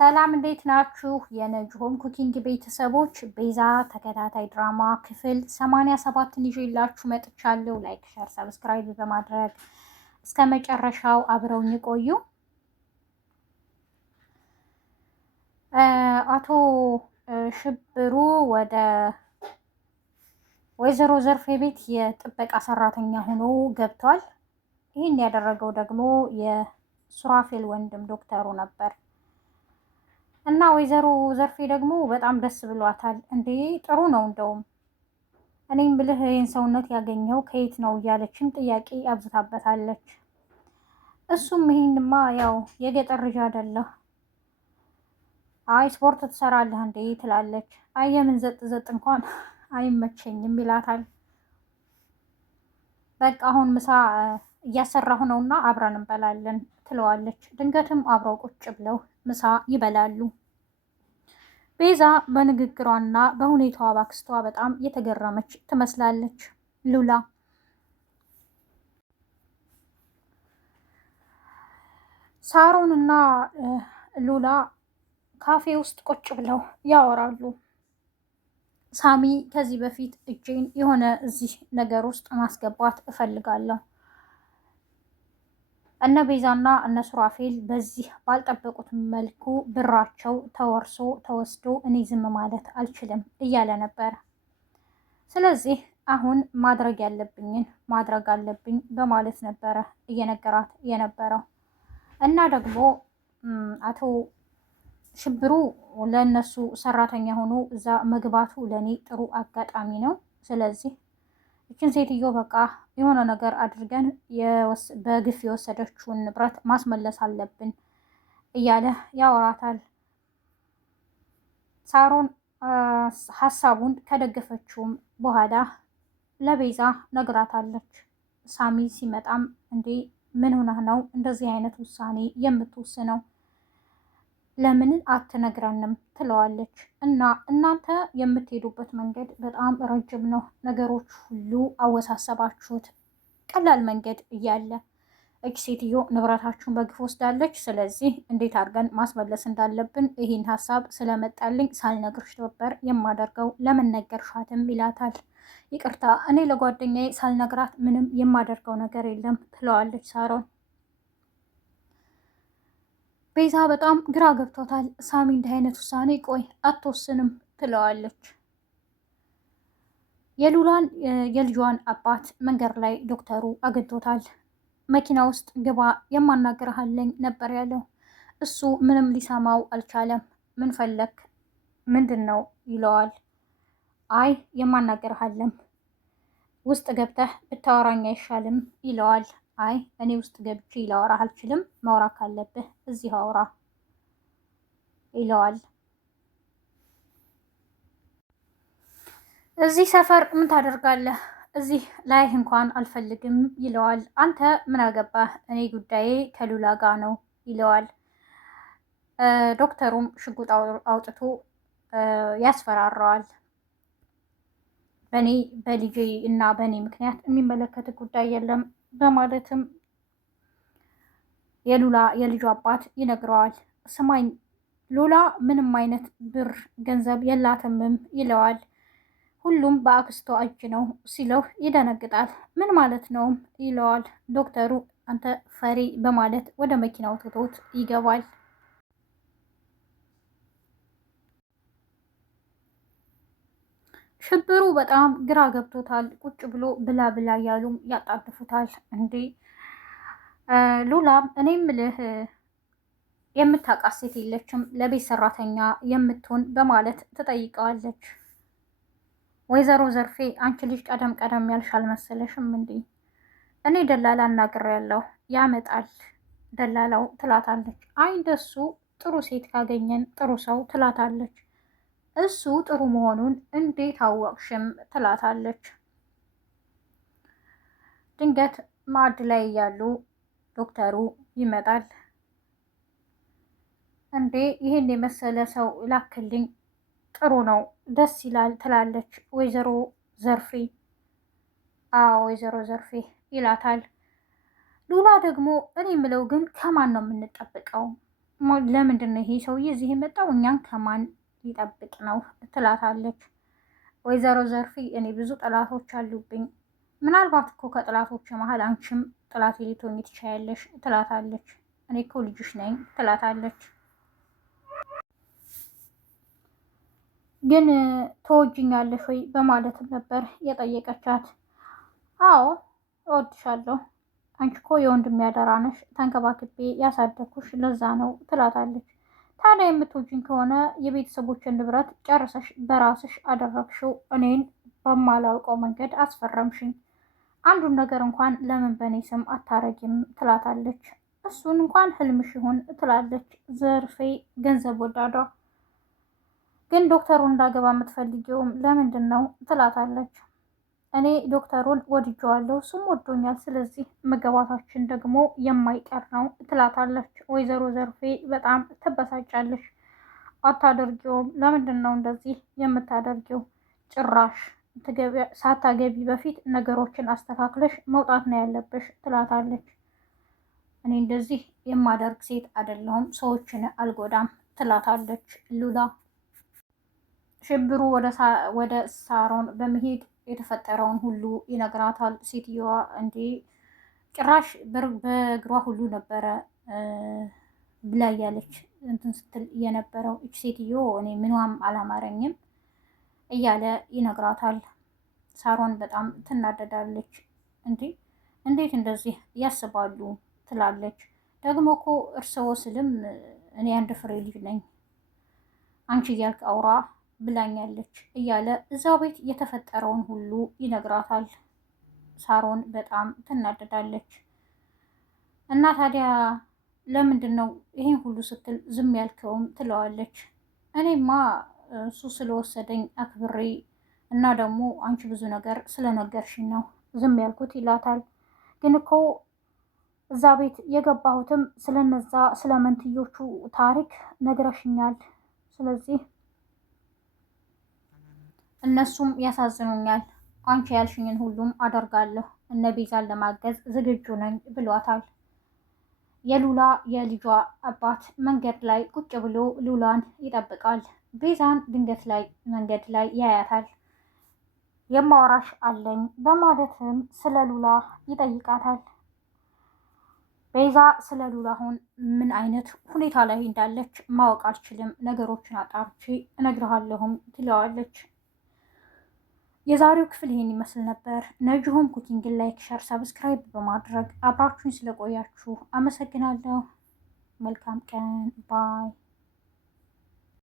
ሰላም እንዴት ናችሁ? የነጅሆም ኩኪንግ ቤተሰቦች ቤዛ ተከታታይ ድራማ ክፍል 87ን ይዤላችሁ መጥቻለሁ። ላይክ፣ ሸር፣ ሰብስክራይብ በማድረግ እስከ መጨረሻው አብረውኝ ቆዩ። አቶ ሽብሩ ወደ ወይዘሮ ዘርፌ ቤት የጥበቃ ሰራተኛ ሆኖ ገብቷል። ይህን ያደረገው ደግሞ የሱራፌል ወንድም ዶክተሩ ነበር። እና ወይዘሮ ዘርፌ ደግሞ በጣም ደስ ብሏታል። እንዴ ጥሩ ነው፣ እንደውም እኔም ብልህ ይህን ሰውነት ያገኘው ከየት ነው እያለችም ጥያቄ አብዝታበታለች። እሱም ይህንማ ያው የገጠር ልጅ አይደለሁ፣ አይ ስፖርት ትሰራለህ እንዴ ትላለች። አይ የምን ዘጥ ዘጥ እንኳን አይመቸኝም ይላታል። በቃ አሁን ምሳ እያሰራሁ ነውና አብረን እንበላለን ትለዋለች። ድንገትም አብረው ቁጭ ብለው ምሳ ይበላሉ። ቤዛ በንግግሯና በሁኔታዋ ባክስቷ በጣም የተገረመች ትመስላለች። ሉላ ሳሮንና ሉላ ካፌ ውስጥ ቁጭ ብለው ያወራሉ። ሳሚ ከዚህ በፊት እጄን የሆነ እዚህ ነገር ውስጥ ማስገባት እፈልጋለሁ፣ እነ ቤዛና እነ ሱራፌል በዚህ ባልጠበቁት መልኩ ብራቸው ተወርሶ ተወስዶ እኔ ዝም ማለት አልችልም እያለ ነበረ። ስለዚህ አሁን ማድረግ ያለብኝን ማድረግ አለብኝ በማለት ነበረ እየነገራት የነበረው። እና ደግሞ አቶ ሽብሩ ለእነሱ ሰራተኛ ሆኖ እዛ መግባቱ ለእኔ ጥሩ አጋጣሚ ነው። ስለዚህ እችን ሴትዮ በቃ የሆነ ነገር አድርገን በግፍ የወሰደችውን ንብረት ማስመለስ አለብን እያለ ያወራታል። ሳሮን ሀሳቡን ከደገፈችውም በኋላ ለቤዛ ነግራታለች። ሳሚ ሲመጣም እንዴ ምን ሆነህ ነው እንደዚህ አይነት ውሳኔ የምትወስነው? ለምን አትነግረንም? ትለዋለች። እና እናንተ የምትሄዱበት መንገድ በጣም ረጅም ነው፣ ነገሮች ሁሉ አወሳሰባችሁት። ቀላል መንገድ እያለ እች ሴትዮ ንብረታችሁን በግፍ ወስዳለች። ስለዚህ እንዴት አድርገን ማስመለስ እንዳለብን ይህን ሀሳብ ስለመጣልኝ ሳልነግርሽ ነበር የማደርገው፣ ለምን ነገርሻትም? ይላታል። ይቅርታ እኔ ለጓደኛዬ ሳልነግራት ምንም የማደርገው ነገር የለም ትለዋለች ሳሮን። ቤዛ በጣም ግራ ገብቶታል። ሳሚ እንዲህ አይነት ውሳኔ ቆይ አትወስንም ትለዋለች። የሉላን የልጇን አባት መንገድ ላይ ዶክተሩ አግኝቶታል። መኪና ውስጥ ግባ የማናግርህ አለኝ ነበር ያለው። እሱ ምንም ሊሰማው አልቻለም። ምን ፈለክ? ምንድን ነው ይለዋል። አይ የማናግርህ አለም፣ ውስጥ ገብተህ ብታወራኝ አይሻልም ይለዋል። አይ እኔ ውስጥ ገብቼ ላወራህ አልችልም፣ ማውራት ካለብህ እዚህ አውራ ይለዋል። እዚህ ሰፈር ምን ታደርጋለህ? እዚህ ላይ እንኳን አልፈልግም ይለዋል። አንተ ምን አገባህ? እኔ ጉዳዬ ከሉላ ጋር ነው ይለዋል። ዶክተሩም ሽጉጥ አውጥቶ ያስፈራረዋል። በእኔ በልጄ እና በእኔ ምክንያት የሚመለከት ጉዳይ የለም በማለትም የሉላ የልጁ አባት ይነግረዋል። ስማኝ ሉላ ምንም አይነት ብር ገንዘብ የላትምም ይለዋል። ሁሉም በአክስቷ እጅ ነው ሲለው ይደነግጣል። ምን ማለት ነው ይለዋል። ዶክተሩ አንተ ፈሪ በማለት ወደ መኪናው ትቶት ይገባል። ሽብሩ በጣም ግራ ገብቶታል። ቁጭ ብሎ ብላ ብላ እያሉም ያጣድፉታል። እንዴ ሉላም እኔ ምልህ የምታውቃት ሴት የለችም ለቤት ሰራተኛ የምትሆን በማለት ትጠይቀዋለች። ወይዘሮ ዘርፌ አንቺ ልጅ ቀደም ቀደም ያልሽ አልመሰለሽም እንዴ? እኔ ደላላ አናግሬያለሁ ያመጣል ደላላው ትላታለች። አይ እንደሱ ጥሩ ሴት ካገኘን ጥሩ ሰው ትላታለች። እሱ ጥሩ መሆኑን እንዴት አወቅሽም? ትላታለች። ድንገት ማዕድ ላይ እያሉ ዶክተሩ ይመጣል። እንዴ ይህን የመሰለ ሰው ላክልኝ፣ ጥሩ ነው ደስ ይላል ትላለች ወይዘሮ ዘርፌ። አዎ ወይዘሮ ዘርፌ ይላታል። ሉላ ደግሞ እኔ የምለው ግን ከማን ነው የምንጠብቀው? ለምንድን ነው ይሄ ሰውዬ እዚህ የመጣው? እኛን ከማን ሊጠብቅ ነው ትላታለች። ወይዘሮ ዘርፌ እኔ ብዙ ጠላቶች አሉብኝ፣ ምናልባት እኮ ከጠላቶች መሀል አንቺም ጠላቴ ልትሆኚ ትችያለሽ ትላታለች። እኔ እኮ ልጅሽ ነኝ ትላታለች። ግን ትወጂኛለሽ ወይ በማለትም ነበር የጠየቀቻት። አዎ እወድሻለሁ፣ አንቺ እኮ የወንድሜ አደራ ነሽ፣ ተንከባክቤ ያሳደግኩሽ ለዛ ነው ትላታለች። ታዲያ የምትወጂኝ ከሆነ የቤተሰቦችን ንብረት ጨርሰሽ በራስሽ አደረግሽው፣ እኔን በማላውቀው መንገድ አስፈረምሽኝ፣ አንዱን ነገር እንኳን ለምን በእኔ ስም አታረጊም ትላታለች። እሱን እንኳን ህልምሽ ይሁን ትላለች ዘርፌ ገንዘብ ወዳዷ። ግን ዶክተሩን እንዳገባ የምትፈልጊውም ለምንድን ነው ትላታለች። እኔ ዶክተሩን ወድጀዋለሁ፣ እሱም ወዶኛል፣ ስለዚህ መገባታችን ደግሞ የማይቀር ነው ትላታለች። ወይዘሮ ዘርፌ በጣም ትበሳጫለች። አታደርጊውም፣ ለምንድን ነው እንደዚህ የምታደርጊው? ጭራሽ ሳታገቢ በፊት ነገሮችን አስተካክለሽ መውጣት ነው ያለብሽ ትላታለች። እኔ እንደዚህ የማደርግ ሴት አይደለሁም፣ ሰዎችን አልጎዳም ትላታለች ሉላ። ሽብሩ ወደ ሳሮን በመሄድ የተፈጠረውን ሁሉ ይነግራታል። ሴትዮዋ እንዴ ጭራሽ በእግሯ ሁሉ ነበረ ብላ እያለች እንትን ስትል የነበረው እች ሴትዮ እኔ ምኗም አላማረኝም እያለ ይነግራታል። ሳሮን በጣም ትናደዳለች። እንዴት እንደዚህ ያስባሉ ትላለች። ደግሞ እኮ እርስዎ ስልም እኔ አንድ ፍሬ ልጅ ነኝ፣ አንቺ እያልክ አውራ ብላኛለች እያለ እዛው ቤት የተፈጠረውን ሁሉ ይነግራታል። ሳሮን በጣም ትናደዳለች። እና ታዲያ ለምንድን ነው ይሄን ሁሉ ስትል ዝም ያልከውም ትለዋለች። እኔማ እሱ ስለወሰደኝ አክብሬ እና ደግሞ አንቺ ብዙ ነገር ስለነገርሽኝ ነው ዝም ያልኩት ይላታል። ግን እኮ እዛ ቤት የገባሁትም ስለነዛ ስለ መንትዮቹ ታሪክ ነግረሽኛል። ስለዚህ እነሱም ያሳዝኑኛል። አንቺ ያልሽኝን ሁሉም አደርጋለሁ፣ እነ ቤዛን ለማገዝ ዝግጁ ነኝ ብሏታል። የሉላ የልጇ አባት መንገድ ላይ ቁጭ ብሎ ሉላን ይጠብቃል። ቤዛን ድንገት ላይ መንገድ ላይ ያያታል። የማወራሽ አለኝ በማለትም ስለ ሉላ ይጠይቃታል። ቤዛ ስለ ሉላ አሁን ምን አይነት ሁኔታ ላይ እንዳለች ማወቅ አልችልም፣ ነገሮችን አጣርቼ እነግርሃለሁም ትለዋለች። የዛሬው ክፍል ይሄን ይመስል ነበር። ነጅሆም ኩኪንግን ላይክ፣ ሸር፣ ሰብስክራይብ በማድረግ አብራችሁን ስለቆያችሁ አመሰግናለሁ። መልካም ቀን ባይ